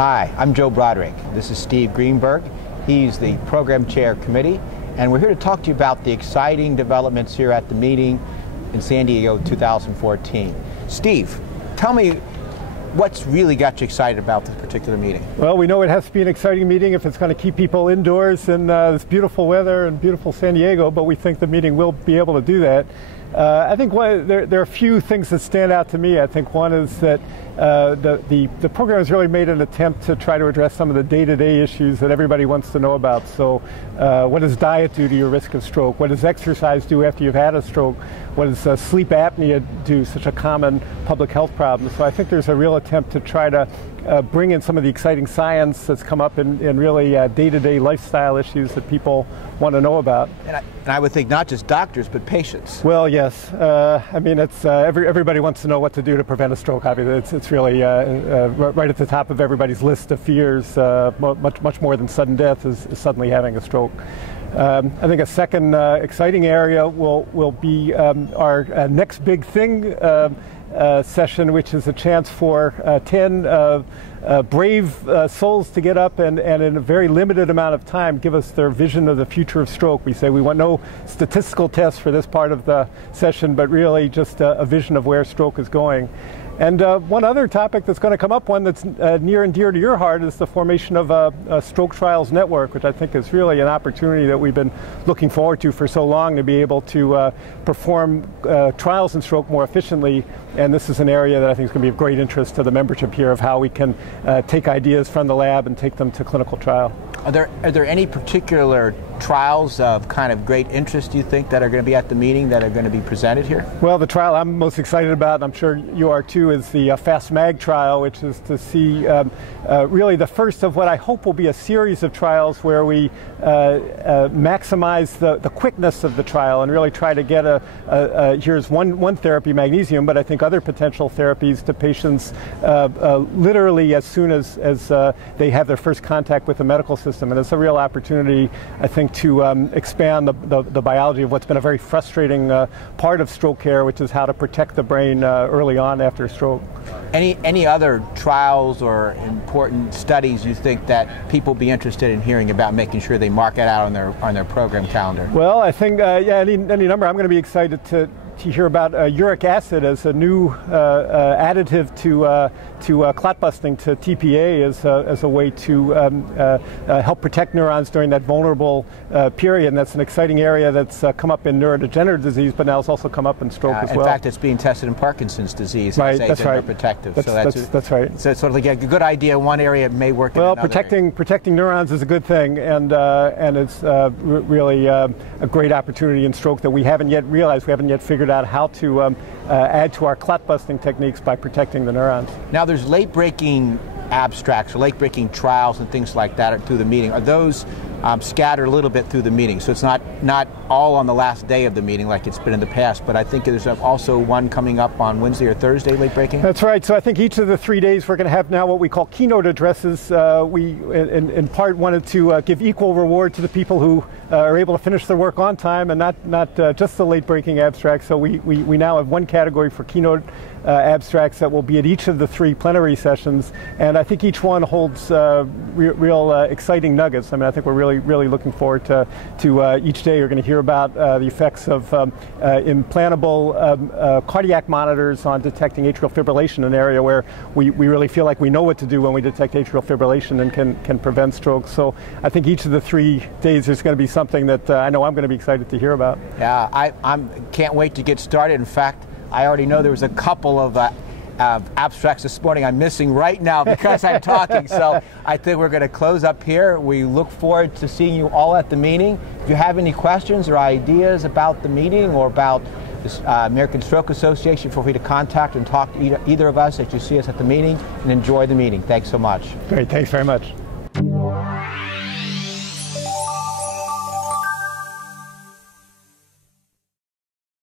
Hi, I'm Joe Broderick. This is Steve Greenberg. He's the Program Chair Committee, and we're here to talk to you about the exciting developments here at the meeting in San Diego 2014. Steve, tell me what's really got you excited about this particular meeting? Well, we know it has to be an exciting meeting if it's going to keep people indoors in this beautiful weather and beautiful San Diego, but we think the meeting will be able to do that. I think there are a few things that stand out to me. I think one is that the program has really made an attempt to try to address some of the day-to-day issues that everybody wants to know about. So what does diet do to your risk of stroke? What does exercise do after you've had a stroke? What does sleep apnea do, such a common public health problem? So I think there's a real attempt to try to bring in some of the exciting science that's come up in really day-to-day lifestyle issues that people want to know about. And I would think not just doctors, but patients. Well, yes. I mean, it's everybody wants to know what to do to prevent a stroke. Obviously, it's really right at the top of everybody's list of fears. Much more than sudden death is suddenly having a stroke. I think a second exciting area will be our next big thing session, which is a chance for 10 brave souls to get up and in a very limited amount of time give us their vision of the future of stroke. We say we want no statistical tests for this part of the session, but really just a vision of where stroke is going. And one other topic that's going to come up, one that's near and dear to your heart, is the formation of a stroke trials network, which I think is really an opportunity that we've been looking forward to for so long, to be able to perform trials in stroke more efficiently. And this is an area that I think is going to be of great interest to the membership here, of how we can take ideas from the lab and take them to clinical trial. Are there any particular trials of kind of great interest, you think, that are going to be at the meeting that are going to be presented here? Well, the trial I'm most excited about, and I'm sure you are too, is the FAST-MAG trial, which is to see really the first of what I hope will be a series of trials where we maximize the quickness of the trial and really try to get here's one therapy, magnesium, but I think other potential therapies to patients literally as soon as they have their first contact with the medical system. And it's a real opportunity, I think, to expand the biology of what's been a very frustrating part of stroke care, which is how to protect the brain early on after a stroke. Any other trials or important studies you think that people be interested in hearing about, making sure they mark it out on their program calendar? Well, I think yeah, any number. I'm going to be excited to hear about uric acid as a new additive to clot busting, to TPA, as a way to help protect neurons during that vulnerable period. And that's an exciting area that's come up in neurodegenerative disease, but now it's also come up in stroke as well. In fact, it's being tested in Parkinson's disease. Right, that's right. Protective. That's right. So it's sort of like a good idea. One area may work. Well, in another protecting neurons is a good thing, and it's really a great opportunity in stroke that we haven't yet realized. We haven't yet figured out how to add to our clot busting techniques by protecting the neurons. Now, there's late-breaking abstracts or late-breaking trials and things like that through the meeting. Are those scattered a little bit through the meeting? So it's not all on the last day of the meeting like it's been in the past, but I think there's also one coming up on Wednesday or Thursday, late-breaking? That's right. So I think each of the 3 days we're going to have now what we call keynote addresses. We, in part, wanted to give equal reward to the people who are able to finish their work on time and not just the late-breaking abstracts. So we now have one category for keynote abstracts that will be at each of the 3 plenary sessions, and I think each one holds real exciting nuggets. I mean, I think we're really looking forward to each day. You're going to hear about the effects of implantable cardiac monitors on detecting atrial fibrillation, an area where we really feel like we know what to do when we detect atrial fibrillation and can prevent stroke. So I think each of the 3 days there's going to be something that I know I'm going to be excited to hear about. Yeah, I can't wait to get started. In fact, I already know there was a couple of abstracts this morning I'm missing right now because I'm talking. So I think we're going to close up here. We look forward to seeing you all at the meeting. If you have any questions or ideas about the meeting or about the American Stroke Association, feel free to contact and talk to either of us as you see us at the meeting, and enjoy the meeting. Thanks so much. Great. Thanks very much.